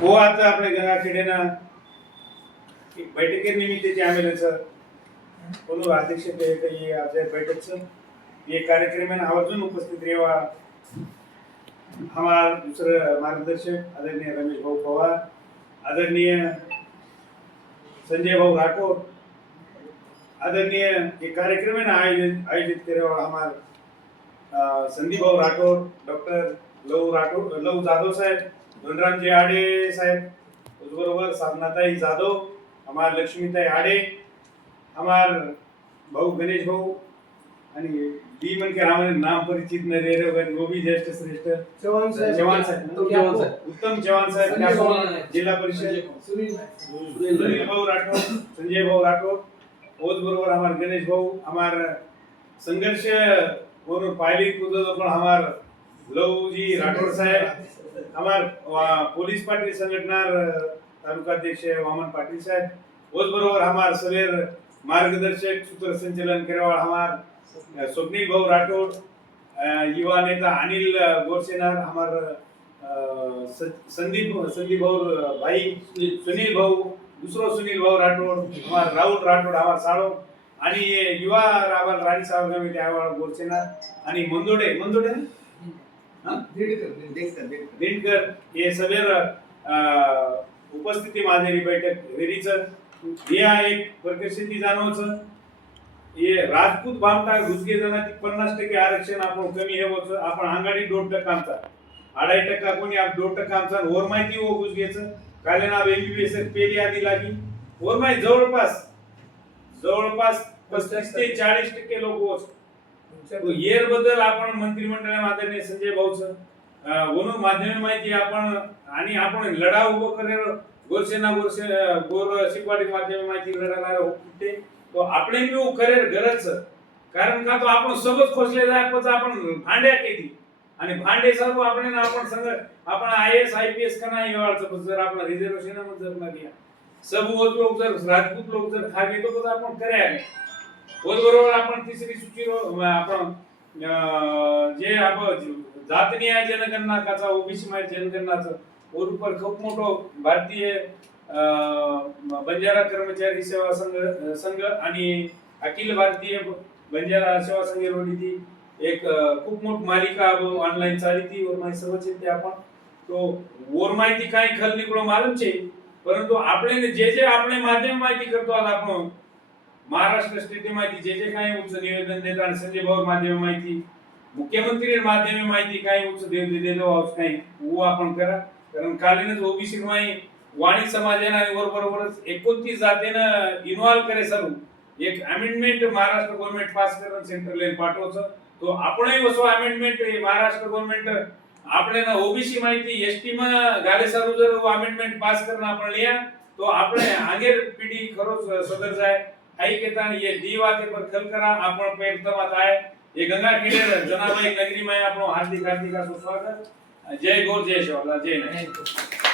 हो आता आपल्या घराखेड्यानं बैठकी निमित्ताची आम्ही बोलू अध्यक्ष बैठक बैठकचं. कार्यक्रम आवर्जून उपस्थित रेवा. हमार दुसरं मार्गदर्शक आदरणीय रमेश भाऊ पवार आदरणीय संजय भाऊ राठोड आदरणीय हे कार्यक्रम आयोजित आयोजित करेवा हमार संदीप भाऊ राठोड डॉक्टर लव राठोड लव जाधव साहेब धनरामजी आडे साहेब बरोबर साधनाताई जाधव हमार लक्ष्मीताई आडे हमार भाऊ गणेश भाऊ आणि डी मन के हमारे नाम परिचित न रे रे वो भी ज्येष्ठ श्रेष्ठ. चव्हाण साहेब. चव्हाण साहेब. उत्तम चव्हाण साहेब. जिल्हा परिषद. सुनील भाऊ. राठोड. संजय भाऊ राठोड. ओज बरोबर हमार गणेश भाऊ. हमार संघर्ष वरून पायली कूदत पण हमार लवजी राठोड साहेब. हमार वा- पोलीस पाटील संघटनार तालुका अध्यक्ष वामन पाटील साहेब. ओज बरोबर हमार सवेर मार्गदर्शक सूत्रसंचालन केरवाळ हमार अ, स्वप्नील भाऊ राठोड युवा नेता अनिल गोरसेनार हमार स- संदीप संदीप भाऊ भाई सुनील भाऊ दुसरो सुनील भाऊ राठोड हमार राहुल राठोड हमार साळो आणि युवा रावल राणी साहेब गमे गोरसेनार आणि मंदोडे मंदोडे दिनकर हे सवेर उपस्थिती माझेरी बैठक रेडीचं हे एक प्रकर्षिती जाणवचं हे राजपूत बांधता घुसगे जणांची पन्नास टक्के आरक्षण आपण कमी हे होतं. आपण अंगाडी दोन टक्का आमचा. अडाई टक्का कोणी आप दोन टक्का आमचा. वर माहिती हो घुसगेचं. काले नाव एमबीबीएस पेली आधी लागी वर माहिती जवळपास जवळपास पस्तीस ते चाळीस टक्के लोक होत. बद्दल आपण संजय भाऊच माहिती आपण आणि आपण लढा उभं करेल गोरसेना गोरसे गोर शिकवाडी माध्यम माहिती तो बी करेल गरज. कारण का तो आपण सोबत खोसले जायपच आपण भांड्या केली. आणि भांडे सर्व आपण आपण आपण I S I P S का नाही वाढचं जर आपण रिझर्वेशन जर नाही सब लोक जर राजपूत लोक जर खागे तो आपण करे आहे बरोबर आपण तिसरी सूची आपण अं, जे आपण जात न्याय जनगणनाकाचा ओबीसी माहिती जनगणनाचं वरूपर खूप मोठं भारतीय अं, बंजारा कर्मचारी सेवा संघ संघ आणि अखिल भारतीय बंजारा सेवा संघ रोडीची एक अं, खूप मोठी मालिका ऑनलाईन चाली ती वर माहिती सर्व चिंते आपण तो वर माहिती काही खल निकलो मालूम છે પરંતુ આપણે જે જે આપણે માધ્યમ માહિતી કરતો હતા આપણો महाराष्ट्र स्टेटने माहिती जे जे काही उच्च निवेदन देतात संजय भाऊ माध्यम माहिती मुख्यमंत्री माध्यमे माहिती काही उच्च देव देतो काही आपण करा. कारण कालीनच ओबीसी माही वाणी समाजाने आणि बरोबरच एकोणतीस जातीनं इन्व्हॉल्व्ह करे सर एक अमेंडमेंट महाराष्ट्र गव्हर्नमेंट पास करून सेंटर लेन पाठवचं तो आपणही असो अमेंडमेंट महाराष्ट्र गव्हर्नमेंट आपल्याला ओबीसी माहिती एसटी म गाले सर जर अमेंडमेंट पास करून आपण लिया तो आपण आगेर पिढी खरोच सदर जाय आई के तान ये दीवाते पर खल करा आपण पेट तमत आए ये गंगा किनारे जनाबाई नगरी में आपनो हार्दिक हार्दिक स्वागत जय गौर जय शोला जय नहीं